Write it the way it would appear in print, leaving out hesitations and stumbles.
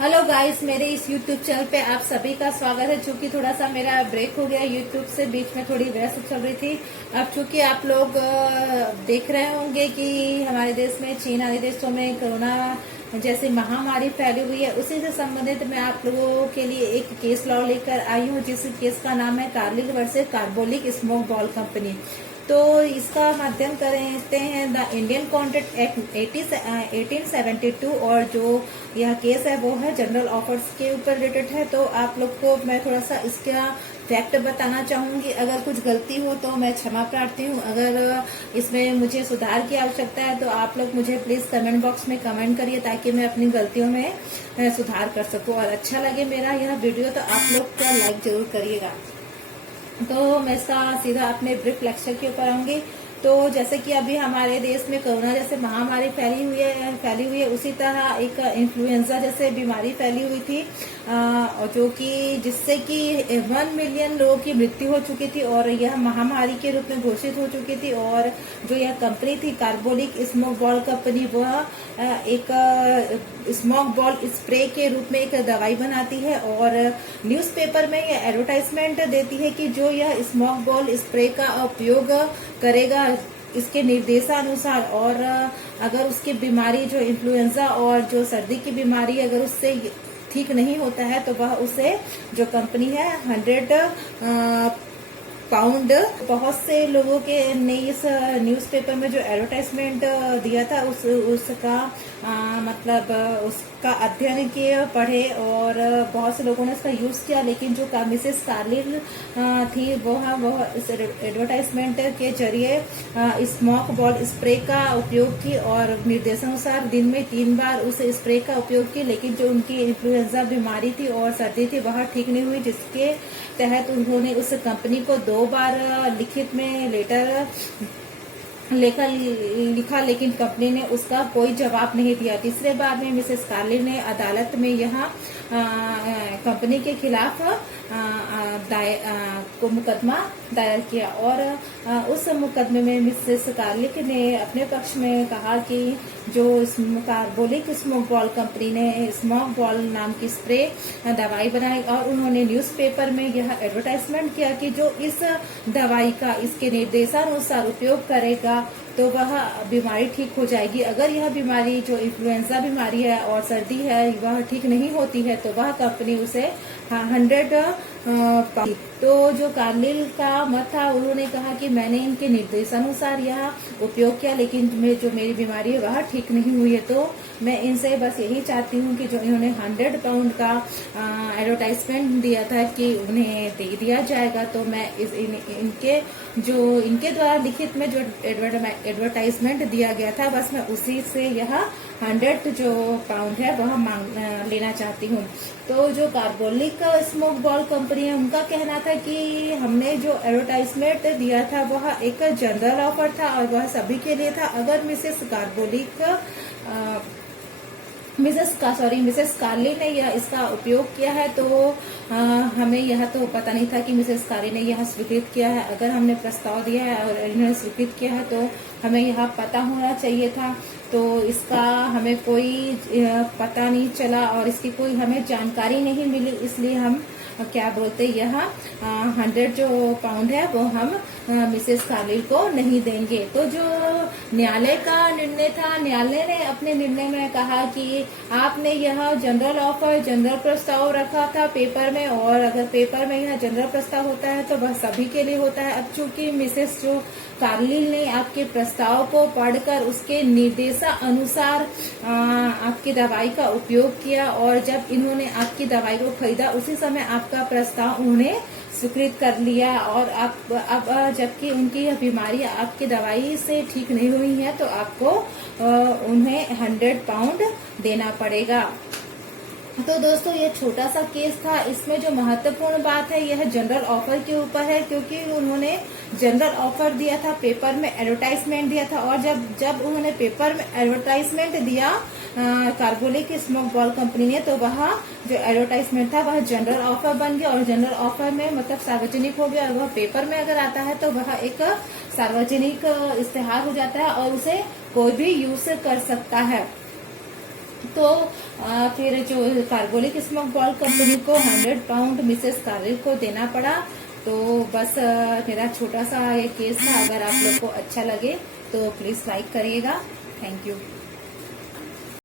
Hello guys, मेरे इस YouTube channel पे आप सभी का स्वागत है। चूंकि थोड़ा सा मेरा ब्रेक हो गया यूट्यूब से, बीच में थोड़ी व्यस्त चल रही थी। अब चूंकि आप लोग देख रहे होंगे कि हमारे देश में, चीन आदि देशों में कोरोना जैसी महामारी फैली हुई है, उसी से संबंधित मैं आप लोगों के लिए एक केस लॉ लेकर आई हूँ, जिस केस का नाम है Carlill versus carbolic smoke ball company. तो इसका माध्यम करते हैं द इंडियन कॉन्ट्रैक्ट एक्ट 1872, और जो यह केस है वो है जनरल ऑफर्स के ऊपर रिलेटेड है। तो आप लोग को मैं थोड़ा सा इसका फैक्ट बताना चाहूंगी। अगर कुछ गलती हो तो मैं क्षमा प्रार्थी हूँ। अगर इसमें मुझे सुधार की आवश्यकता है तो आप लोग मुझे प्लीज कमेंट बॉक्स में कमेंट करिए, ताकि मैं अपनी गलतियों में सुधार कर सकूं। और अच्छा लगे मेरा यह वीडियो तो आप लोग का लाइक जरूर करिएगा। तो मैं इसका सीधा अपने ब्रीफ लेक्चर के ऊपर आऊंगी। तो जैसे कि अभी हमारे देश में कोरोना जैसे महामारी फैली हुई है, उसी तरह एक इन्फ्लुएंजा जैसे बीमारी फैली हुई थी, जो कि जिससे कि 1 मिलियन लोगों की मृत्यु हो चुकी थी, और यह महामारी के रूप में घोषित हो चुकी थी। और जो यह कंपनी थी कार्बोलिक स्मोक बॉल कंपनी, वह एक स्मोक बॉल स्प्रे के रूप में एक दवाई बनाती है, और न्यूज़पेपर में यह एडवर्टाइजमेंट देती है कि जो यह स्मोक बॉल स्प्रे का उपयोग करेगा इसके निर्देशानुसार, और अगर उसकी बीमारी जो इन्फ्लुएंजा और जो सर्दी की बीमारी अगर उससे ठीक नहीं होता है तो वह उसे जो कंपनी है 100 पाउंड। बहुत से लोगों के ने इस न्यूज़पेपर में जो एडवर्टाइजमेंट दिया था उसका मतलब उसका अध्ययन किए, पढ़े, और बहुत से लोगों ने इसका यूज किया। लेकिन जो मिसेस कार्लिल थी वह इस एडवर्टाइजमेंट के जरिए स्मोक बॉल स्प्रे का उपयोग की, और निर्देशानुसार दिन में 3 बार उस स्प्रे का उपयोग की। लेकिन जो उनकी इन्फ्लुएंजा बीमारी थी और सर्दी थी वह ठीक नहीं हुई, जिसके तहत उन्होंने उस कंपनी को 2 बार लिखित में लेटर लिखा, लेकिन कंपनी ने उसका कोई जवाब नहीं दिया। तीसरे बार में मिसेस कार्लिल ने अदालत में यह कंपनी के खिलाफ मुकदमा दायर किया, और उस मुकदमे में मिसेस कार्लिल ने अपने पक्ष में कहा कि जो कार्बोलिक स्मोक बॉल कंपनी ने स्मोक बॉल नाम की स्प्रे दवाई बनाई, और उन्होंने न्यूज़पेपर में यह एडवर्टाइजमेंट किया कि जो इस दवाई का इसके निर्देशानुसार उपयोग करेगा तो वह बीमारी ठीक हो जाएगी। अगर यह बीमारी जो इन्फ्लुएंजा बीमारी है और सर्दी है वह ठीक नहीं होती है तो वह कंपनी उसे 100 तो जो कार्लिल का मत था, उन्होंने कहा कि मैंने इनके निर्देशानुसार यह उपयोग किया, लेकिन जो मेरी बीमारी है वह ठीक नहीं हुई है। तो मैं इनसे बस यही चाहती हूँ कि जो इन्होंने 100 पाउंड का एडवर्टाइजमेंट दिया था कि उन्हें दे दिया जाएगा, तो मैं इनके द्वारा लिखित में जो एडवर्टाइजमेंट दिया गया था, बस मैं उसी से यह 100 जो पाउंड है वह लेना चाहती हूँ। तो जो कार्बोलिक स्मोक बॉल कंपनी है, उनका कहना था कि हमने जो एडवर्टाइजमेंट दिया था वह एक जनरल ऑफर था और वह सभी के लिए था। अगर मिसेस कार्लिल ने यह इसका उपयोग किया है तो हमें यह तो पता नहीं था कि मिसेस कार्लिल ने यह स्वीकृत किया है। अगर हमने प्रस्ताव दिया है और इन्होंने स्वीकृत किया है तो हमें यह पता होना चाहिए था। तो इसका हमें कोई पता नहीं चला और इसकी कोई हमें जानकारी नहीं मिली, इसलिए हम यह 100 जो पाउंड है वो हम मिसेस कार्लिल को नहीं देंगे। तो जो न्यायालय का निर्णय था, न्यायालय ने अपने निर्णय में कहा कि आपने यह जनरल प्रस्ताव रखा था पेपर में, और अगर पेपर में यह जनरल प्रस्ताव होता है तो वह सभी के लिए होता है। अब चूंकि मिसेस जो कार्लिल ने आपके प्रस्ताव को पढ़कर उसके निर्देशानुसार आपकी दवाई का उपयोग किया, और जब इन्होंने आपकी दवाई को खरीदा उसी समय आपका प्रस्ताव उन्होंने स्वीकृत कर लिया, और अब जबकि उनकी यह बीमारी आपकी दवाई से ठीक नहीं हुई है तो आपको उन्हें 100 पाउंड देना पड़ेगा। तो दोस्तों, ये छोटा सा केस था। इसमें जो महत्वपूर्ण बात है यह जनरल ऑफर के ऊपर है, क्योंकि उन्होंने जनरल ऑफर दिया था, पेपर में एडवर्टाइजमेंट दिया था, और जब उन्होंने पेपर में एडवर्टाइजमेंट दिया कार्बोलिक स्मोक बॉल कंपनी ने, तो वह जो एडवर्टाइजमेंट था वह जनरल ऑफर बन गया, और जनरल ऑफर में मतलब सार्वजनिक हो गया, और वह पेपर में अगर आता है तो वह एक सार्वजनिक इश्तेहार हो जाता है और उसे कोई भी यूज कर सकता है। तो फिर जो कार्बोलिक स्मोक बॉल कंपनी को 100 पाउंड मिसेस कार्रिल को देना पड़ा। तो बस मेरा छोटा सा ये केस था। अगर आप लोग को अच्छा लगे तो प्लीज लाइक करिएगा। Thank you.